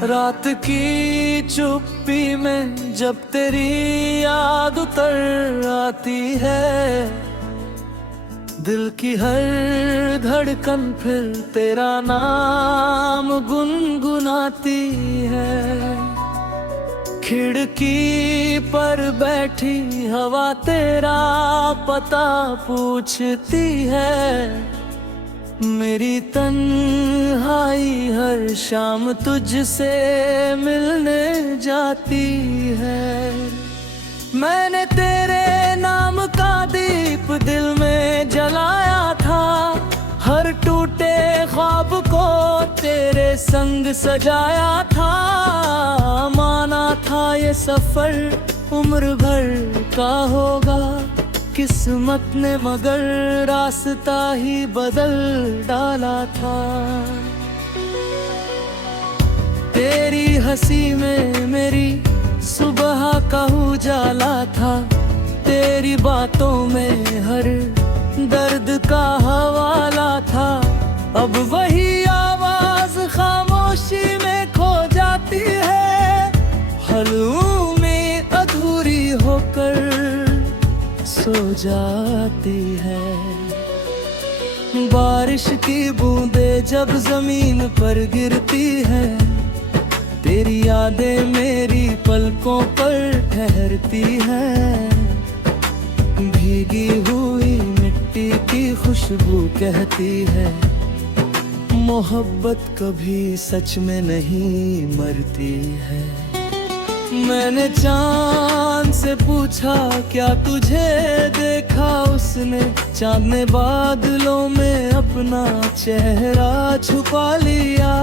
रात की चुप्पी में जब तेरी याद उतर आती है, दिल की हर धड़कन फिर तेरा नाम गुनगुनाती है। खिड़की पर बैठी हवा तेरा पता पूछती है। मेरी तन्हाई हर शाम तुझसे मिलने जाती है। मैंने तेरे नाम का दीप दिल में जलाया था, हर टूटे ख्वाब को तेरे संग सजाया था। माना था ये सफर उम्र भर का होगा, किस्मत ने मगर रास्ता ही बदल डाला था। तेरी हंसी में मेरी सुबह का उजाला था, तेरी बातों में हर दर्द का हवाला था। अब वही आवाज खामोशी में खो जाती है, हर उम्मीद अधूरी होकर सो जाती है। बारिश की बूंदें जब जमीन पर गिरती है, तेरी यादें मेरी पलकों पर ठहरती हैं। भीगी हुई मिट्टी की खुशबू कहती है, मोहब्बत कभी सच में नहीं मरती है। मैंने चांद से पूछा क्या तुझे देखा उसने, चांद ने बादलों में अपना चेहरा छुपा लिया।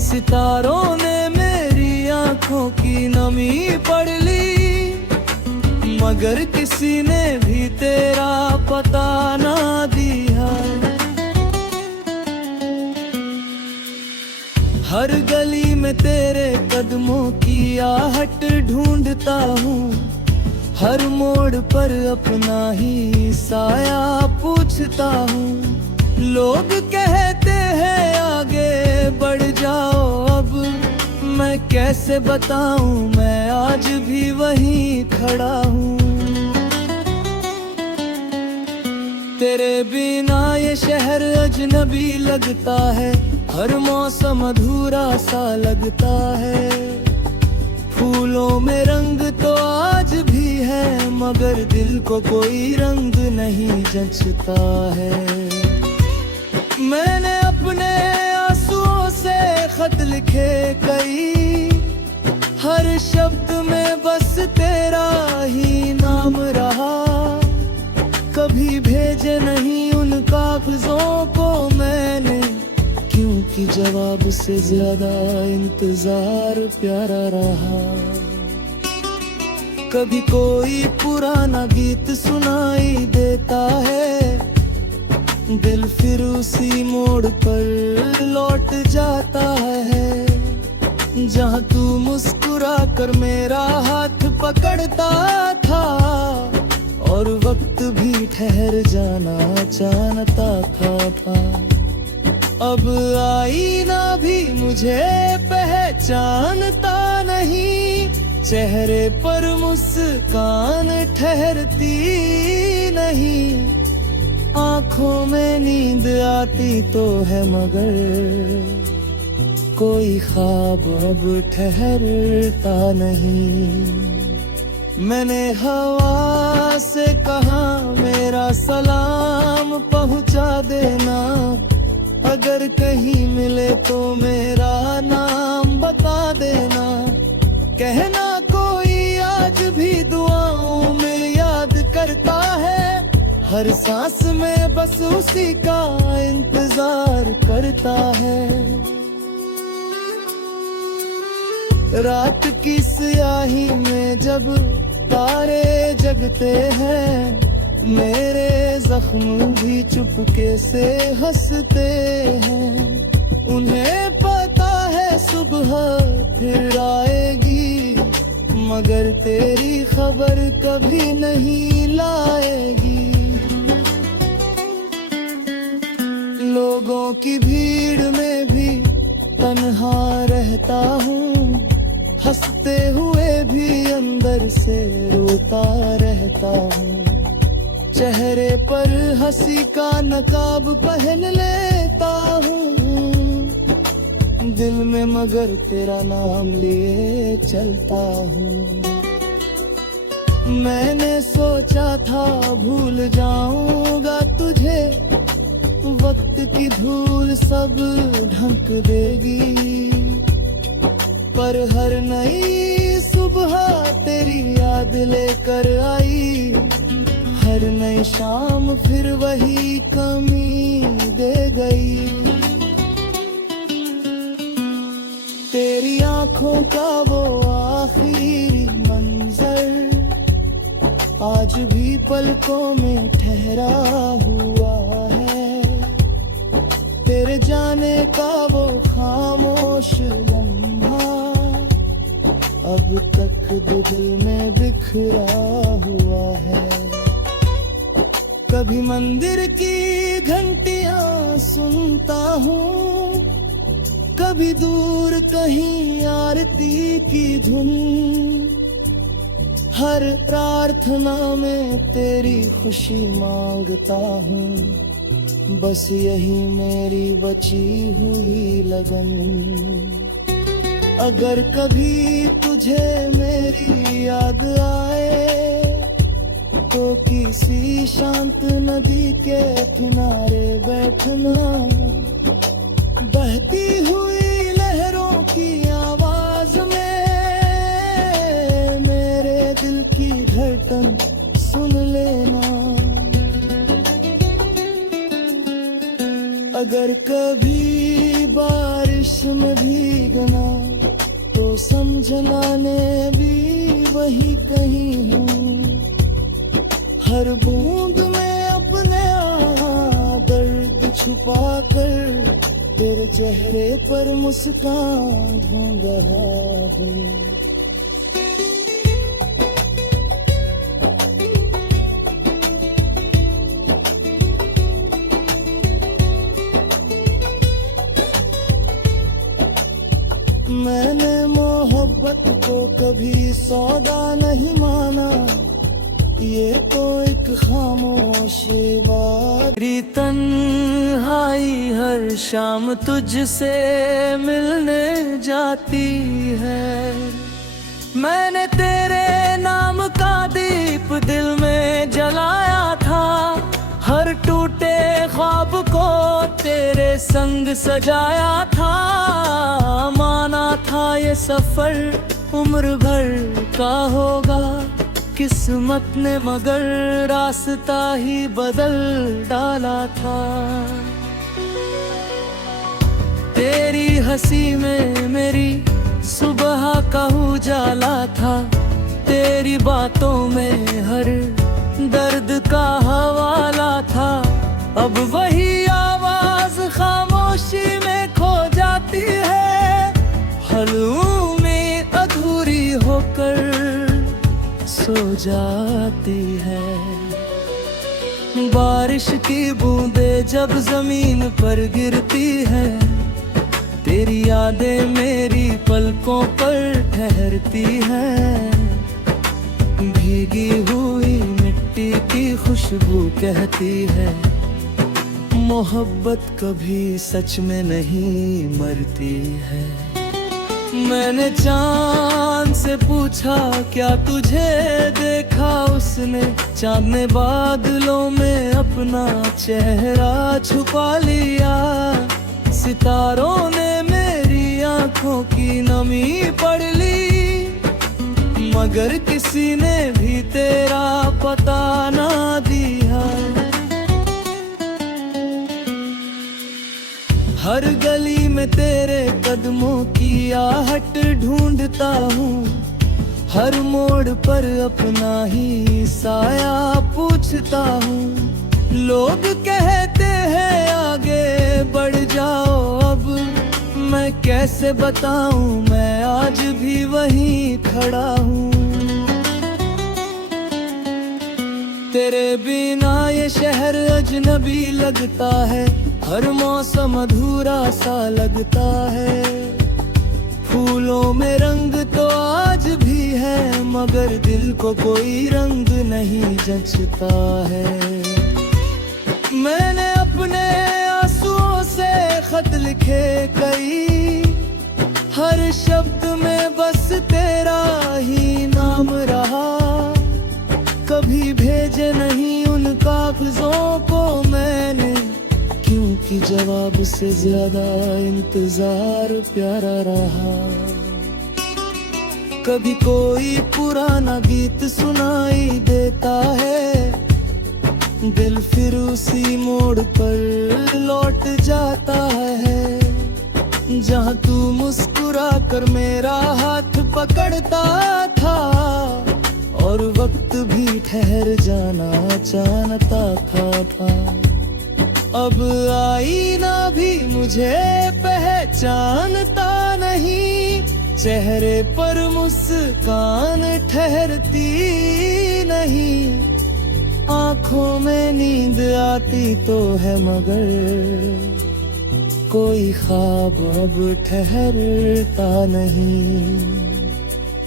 सितारों ने मेरी आंखों की नमी पढ़ ली, मगर किसी ने भी तेरा पता ना दिया। हर गली में तेरे कदमों की आहट ढूंढता हूँ, हर मोड़ पर अपना ही साया पूछता हूँ। लोग कहते हैं आगे बढ़ जाओ, अब मैं कैसे बताऊँ मैं आज भी वहीं खड़ा हूँ। तेरे बिना ये शहर अजनबी लगता है, हर मौसम अधूरा सा लगता है। फूलों में रंग तो आज भी है, मगर दिल को कोई रंग नहीं जचता है। मैंने अपने आंसुओं से खत लिखे कई, हर शब्द में बस तेरा ही नाम रहा। कभी भेजे नहीं उन कागजों को मैंने, क्योंकि जवाब से ज्यादा इंतजार प्यारा रहा। कभी कोई पुराना गीत सुनाई देता है, दिल फिर उसी मोड़ पर लौट जाता है। जहाँ तू मुस्कुरा कर मेरा हाथ पकड़ता था, और वक्त भी ठहर जाना जानता था। अब आईना भी मुझे पहचानता नहीं, चेहरे पर मुस्कान ठहरती नहीं। आंखों में नींद आती तो है, मगर कोई ख्वाब अब ठहरता नहीं। मैंने हवा से कहा मेरा सलाम पहुंचा देना, अगर कहीं मिले तो मेरा नाम बता देना। कहना कोई आज भी दुआओं में याद करता है, हर सांस में बस उसी का इंतजार करता है। रात की स्याही में जब तारे जगते हैं, मेरे जख्म भी चुपके से हंसते हैं। उन्हें पता है सुबह फिर आएगी, मगर तेरी खबर कभी नहीं लाएगी। लोगों की भीड़ में भी तन्हा रह रहता हूँ, हंसते हुए भी अंदर से रोता रहता हूँ। चेहरे पर हंसी का नकाब पहन लेता हूँ, दिल में मगर तेरा नाम लिए चलता हूँ। मैंने सोचा था भूल जाऊंगा तुझे, वक्त की धूल सब ढंक देगी, पर हर नई सुबह तेरी याद लेकर आई, हर नई शाम फिर वही कमी दे गई। तेरी आंखों का वो आखिरी मंजर आज भी पलकों में ठहरा हुआ है, तेरे जाने का वो खामोश लम्हा अब तक दिल में बिखरा हुआ है। कभी मंदिर की घंटियां सुनता हूँ, कभी दूर कहीं आरती की धुन, हर प्रार्थना में तेरी खुशी मांगता हूँ, बस यही मेरी बची हुई लगन। अगर कभी तुझे मेरी याद आए तो किसी शांत नदी के किनारे बैठना, बहती हुई लहरों की आवाज में मेरे दिल की धड़कन सुन लेना। अगर कभी बारिश में भीगना तो समझना ने भी वही कहीं हूँ, हर बूंद में अपने दर्द छुपा कर तेरे चेहरे पर मुस्कान ढूंढ रहा हूँ। मैंने मोहब्बत को कभी सौदा नहीं माना, ये तो एक खामोश बात। तेरी तन्हाई हर शाम तुझसे मिलने जाती है, मैंने तेरे नाम का दीप दिल में जलाया था, हर टूटे ख्वाब को तेरे संग सजाया था, माना था ये सफर उम्र भर का होगा, किस्मत ने मगर रास्ता ही बदल डाला था। तेरी हंसी में मेरी सुबह का उजाला था, तेरी बातों में हर दर्द का हवाला था, अब वही आवाज खामोशी में खो जाती है, हर उम्मीद अधूरी होकर सो जाती है। बारिश की बूंदें जब जमीन पर गिरती है, तेरी यादें मेरी पलकों पर ठहरती हैं, भीगी हुई मिट्टी की खुशबू कहती है, मोहब्बत कभी सच में नहीं मरती है। मैंने चांद से पूछा क्या तुझे देखा उसने, चांद ने बादलों में अपना चेहरा छुपा लिया, सितारों ने मेरी आंखों की नमी पढ़ ली, मगर किसी ने भी तेरा पता ना दिया। हर गली में तेरे कदमों की आहट ढूंढता हूँ, हर मोड़ पर अपना ही साया पूछता हूँ, लोग कहते हैं आगे बढ़ जाओ, अब मैं कैसे बताऊँ मैं आज भी वहीं खड़ा हूँ। तेरे बिना ये शहर अजनबी लगता है, हर मौसम अधूरा सा लगता है, फूलों में रंग तो आज भी है, मगर दिल को कोई रंग नहीं जचता है। मैंने अपने आंसुओं से खत लिखे कई, हर शब्द में बस तेरा ही नाम रहा। कभी भेजे नहीं उन कागजों को मैंने, क्योंकि जवाब से ज्यादा इंतजार प्यारा रहा। कभी कोई पुराना गीत सुनाई देता है, दिल फिर उसी मोड़ पर लौट जाता है, जहाँ तू मुस्कुरा कर मेरा हाथ पकड़ता था और वक्त भी ठहर जाना जानता था। अब आईना भी मुझे पहचानता नहीं, चेहरे पर मुस्कान ठहरती नहीं। आंखों में नींद आती तो है, मगर कोई ख्वाब अब ठहरता नहीं।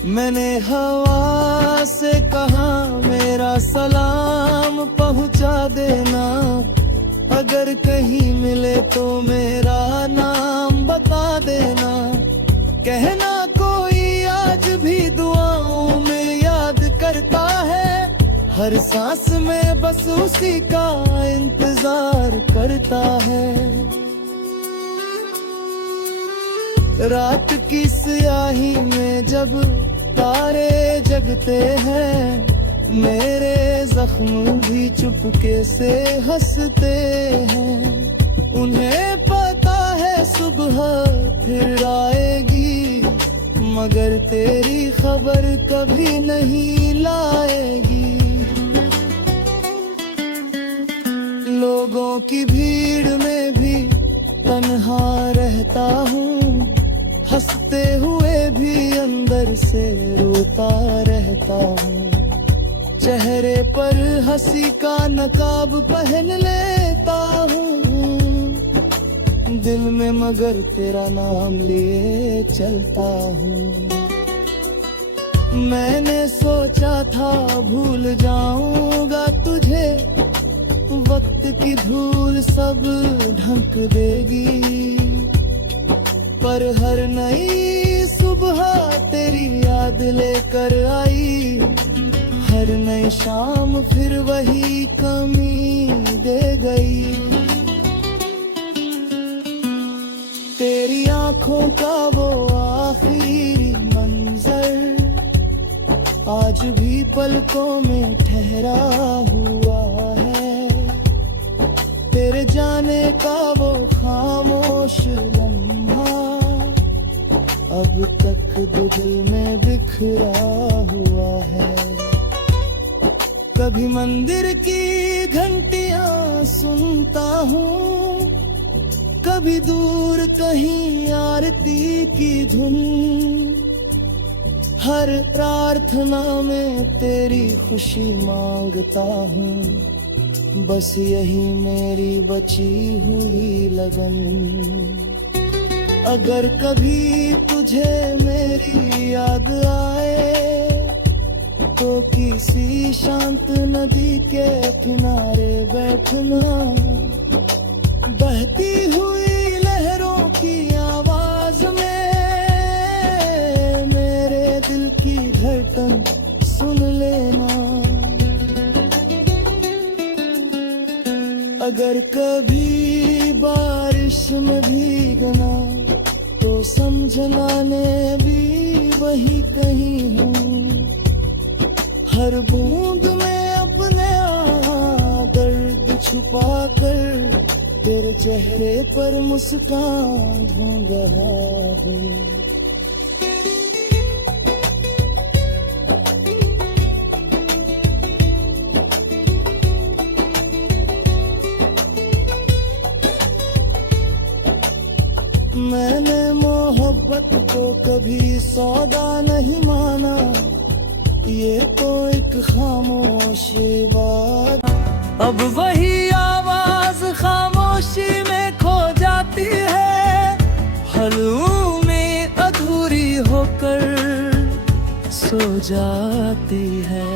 मैंने हवा से कहा मेरा सलाम पहुंचा देना, अगर कहीं मिले तो मेरा नाम बता देना। कहना कोई आज भी दुआओं में याद करता है, हर सांस में बस उसी का इंतजार करता है। रात की स्याही में जब तारे जगते हैं, मेरे जख्म भी चुपके से हंसते हैं। उन्हें पता है सुबह फिर आएगी, मगर तेरी खबर कभी नहीं लाएगी। लोगों की भीड़ में भी तन्हा रहता हूँ, हंसते हुए भी अंदर से रोता रहता हूँ। चेहरे पर हंसी का नकाब पहन लेता हूँ, दिल में मगर तेरा नाम लिए चलता हूँ। मैंने सोचा था भूल जाऊंगा तुझे, वक्त की धूल सब ढक देगी, पर हर नई सुबह तेरी याद लेकर आई। हर नई शाम फिर वही कमी दे गई। तेरी आंखों का वो आखिरी मंजर आज भी पलकों में ठहरा हुआ है। तेरे जाने का वो खामोश लम्हा अब तक दिल में बिखरा हुआ है। कभी मंदिर की घंटियां सुनता हूँ, कभी दूर कहीं आरती की धुन। हर प्रार्थना में तेरी खुशी मांगता हूँ, बस यही मेरी बची हुई लगन। अगर कभी तुझे मेरी याद आए तो किसी शांत नदी के किनारे बैठना, बहती हुई लहरों की आवाज में मेरे दिल की धड़कन सुन लेना। अगर कभी बारिश में भीगना तो समझना ने भी वही कहीं हूँ। हर बूंद में अपने दर्द छुपा कर तेरे चेहरे पर मुस्कान ढूंढ रहा है। मैंने मोहब्बत को कभी सौदा नहीं माना, ये तो एक खामोश बात। अब वही आवाज खामोशी में खो जाती है, हर उम्मीद अधूरी हो कर सो जाती है।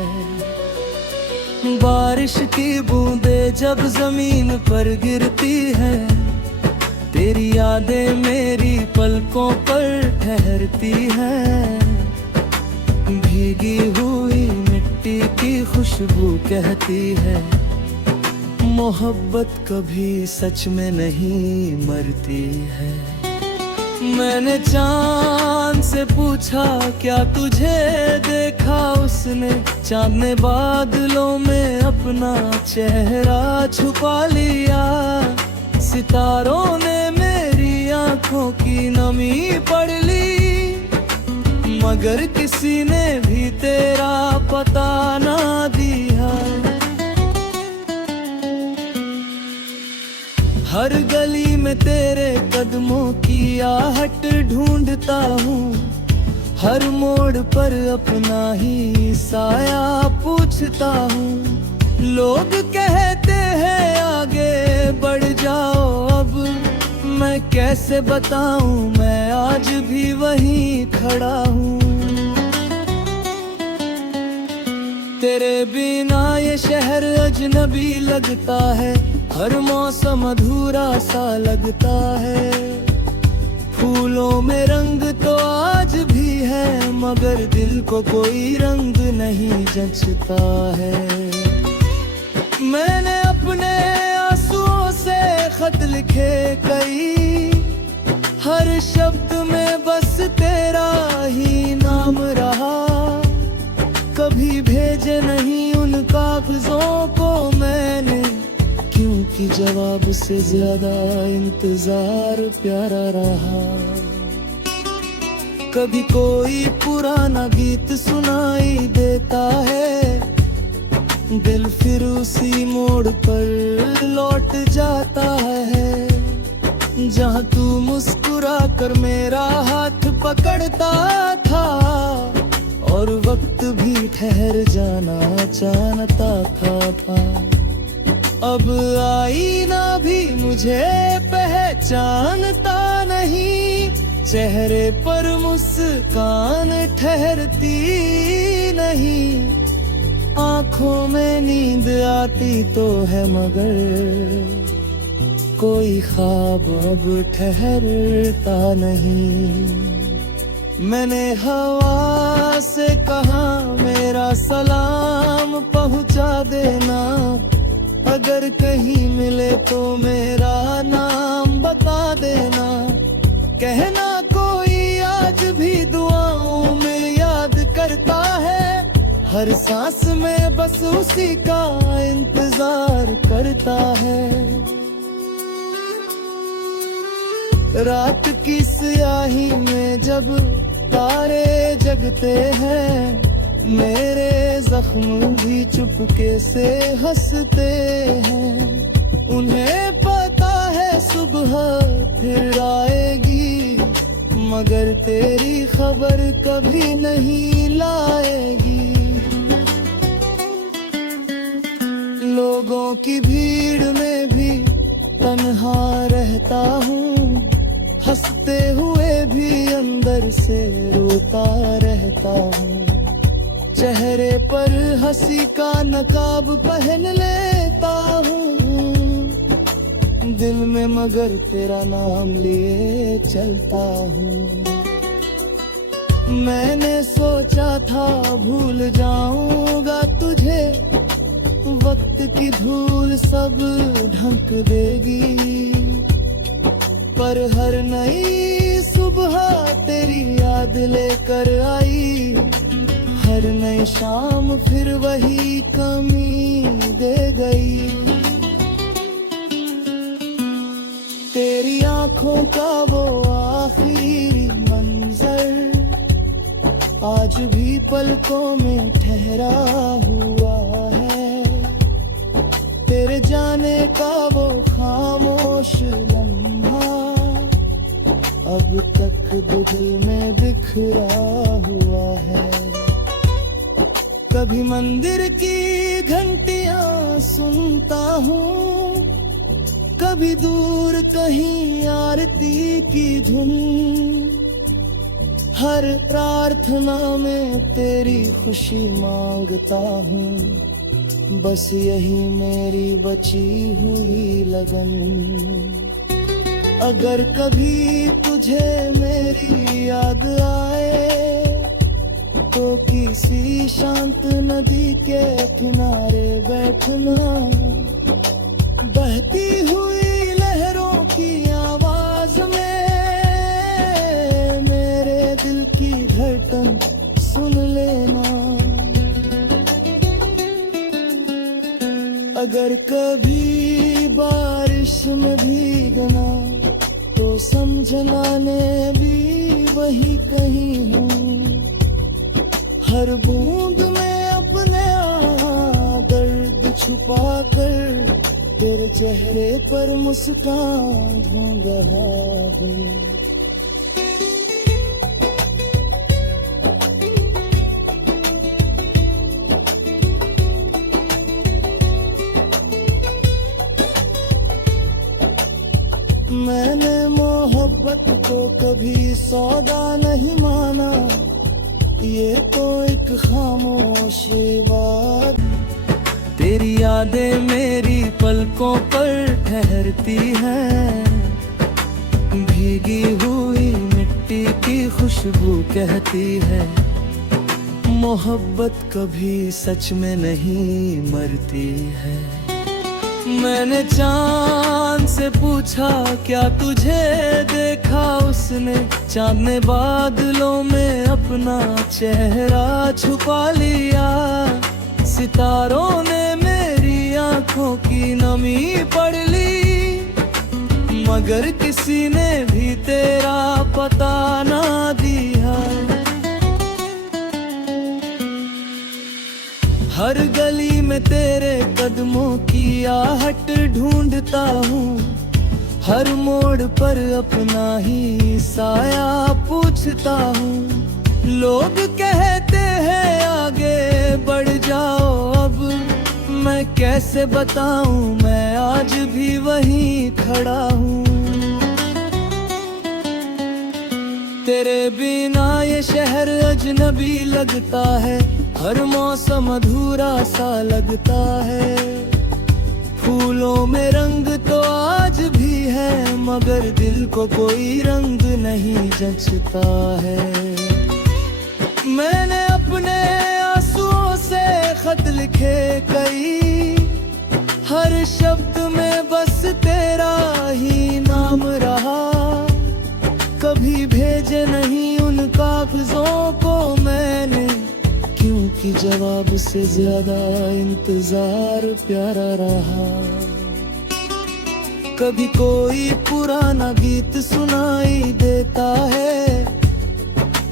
बारिश की बूंदें जब जमीन पर गिरती है, तेरी यादें मेरी पलकों पर ठहरती है। भीगी हुई मिट्टी की खुशबू कहती है, मोहब्बत कभी सच में नहीं मरती है। मैंने चांद से पूछा क्या तुझे देखा उसने, चांद ने बादलों में अपना चेहरा छुपा लिया। सितारों ने मेरी आंखों की नमी पढ़ ली, मगर किसी ने भी तेरा पता ना दिया। हर गली में तेरे कदमों की आहट ढूंढता हूँ, हर मोड़ पर अपना ही साया पूछता हूँ। लोग कहते हैं आगे बढ़ जाओ, अब मैं कैसे बताऊं मैं आज भी वहीं खड़ा हूँ। तेरे बिना ये शहर अजनबी लगता है, हर मौसम अधूरा सा लगता है। फूलों में रंग तो आज भी है, मगर दिल को कोई रंग नहीं जचता है। मैंने अपने आंसुओं से खत लिखे कई, हर शब्द में बस तेरा ही नाम रहा। कभी भेजे नहीं उन कागजों को मैंने, क्योंकि जवाब से ज्यादा इंतजार प्यारा रहा। कभी कोई पुराना गीत सुनाई देता है, दिल फिर उसी मोड़ पर लौट जाता है। जहाँ तू मुस्कुरा कर मेरा हाथ पकड़ता था, और वक्त भी ठहर जाना जानता था। अब आईना भी मुझे पहचानता नहीं, चेहरे पर मुस्कान ठहरती नहीं। आंखों में नींद आती तो है, मगर कोई ख्वाब अब ठहरता नहीं। मैंने हवा से कहा मेरा सलाम पहुंचा देना, अगर कहीं मिले तो मेरा नाम बता देना। कहना कोई आज भी दुआओं में याद करता है, हर सांस में बस उसी का इंतजार करता है। रात की स्याही में जब तारे जगते हैं, मेरे जख्म भी चुपके से हंसते हैं। उन्हें पता है सुबह फिर आएगी, मगर तेरी खबर कभी नहीं लाएगी। लोगों की भीड़ में भी तन्हा रहता हूँ, हंसते हुए भी अंदर से रोता रहता हूँ। चेहरे पर हंसी का नकाब पहन लेता हूँ, दिल में मगर तेरा नाम लिए चलता हूँ। मैंने सोचा था भूल जाऊंगा तुझे, वक्त की धूल सब ढंक देगी। पर हर नई सुबह तेरी याद लेकर आई, हर नई शाम फिर वही कमी दे गई। तेरी आंखों का वो आखिरी मंजर आज भी पलकों में ठहरा हुआ है। तेरे जाने का वो खामोश लम्हा अब तक दिल में बिखरा हुआ है। कभी मंदिर की घंटियां सुनता हूँ, कभी दूर कहीं आरती की धुन। हर प्रार्थना में तेरी खुशी मांगता हूँ, बस यही मेरी बची हुई लगन। अगर कभी तुझे मेरी याद आए तो किसी शांत नदी के किनारे बैठना, बहती हुई लहरों की आवाज में मेरे दिल की धड़कन सुन लेना। अगर कभी बारिश में भीगना तो समझना मैं भी वही कहीं हूँ। हर बूंद में अपने दर्द छुपा कर तेरे चेहरे पर मुस्कान ढूंढ रहा हूँ। मैंने मोहब्बत को कभी सौदा नहीं माना, ये तो एक खामोश बात। तेरी यादें मेरी पलकों पर ठहरती हैं, भीगी हुई मिट्टी की खुशबू कहती है, मोहब्बत कभी सच में नहीं मरती है। मैंने चांद से पूछा क्या तुझे देखा उसने, चांद ने बादलों में अपना चेहरा छुपा लिया। सितारों ने मेरी आंखों की नमी पढ़ ली, मगर किसी ने भी तेरा पता ना दिया। हर गली में तेरे कदमों की आहट ढूंढता हूँ, हर मोड़ पर अपना ही साया पूछता हूँ। लोग कहते हैं आगे बढ़ जाओ, अब मैं कैसे बताऊँ मैं आज भी वहीं खड़ा हूँ। तेरे बिना ये शहर अजनबी लगता है, हर मौसम अधूरा सा लगता है। फूलों में रंग तो आज भी है, मगर दिल को कोई रंग नहीं जचता है। मैंने अपने आंसुओं से खत लिखे कई, हर शब्द में बस तेरा ही नाम रहा। कभी भेजे नहीं उन कागजों को मैंने, क्योंकि जवाब से ज्यादा इंतजार प्यारा रहा। कभी कोई पुराना गीत सुनाई देता है,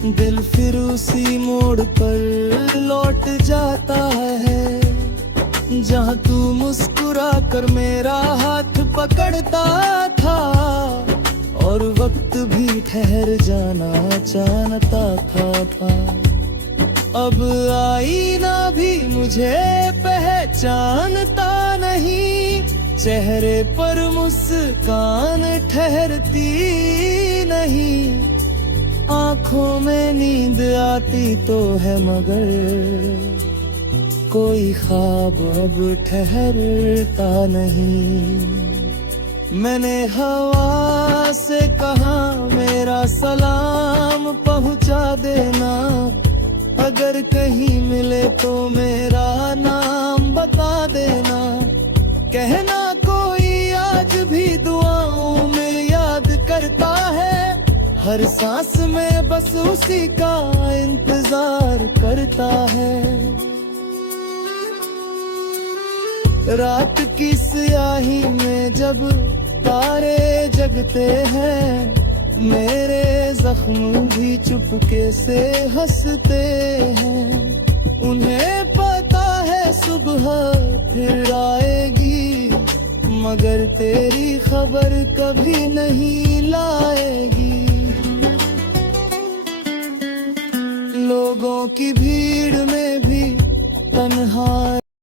दिल फिर उसी मोड़ पर लौट जाता है, जहाँ तू मुस्कुरा कर मेरा हाथ पकड़ता था और वक्त भी ठहर जाना जानता था। अब आईना भी मुझे पहचानता नहीं, चेहरे पर मुस्कान ठहरती नहीं। आंखों में नींद आती तो है, मगर कोई ख्वाब अब ठहरता नहीं। मैंने हवा से कहा मेरा सलाम पहुंचा देना, अगर कहीं मिले तो मेरा नाम बता देना। कहना कोई आज भी दुआओं में याद करता है, हर सांस में बस उसी का इंतजार करता है। रात की स्याही में जब तारे जगते हैं, मेरे जख्म भी चुपके से हंसते हैं। उन्हें पता है सुबह फिर आएगी, मगर तेरी खबर कभी नहीं लाएगी। लोगों की भीड़ में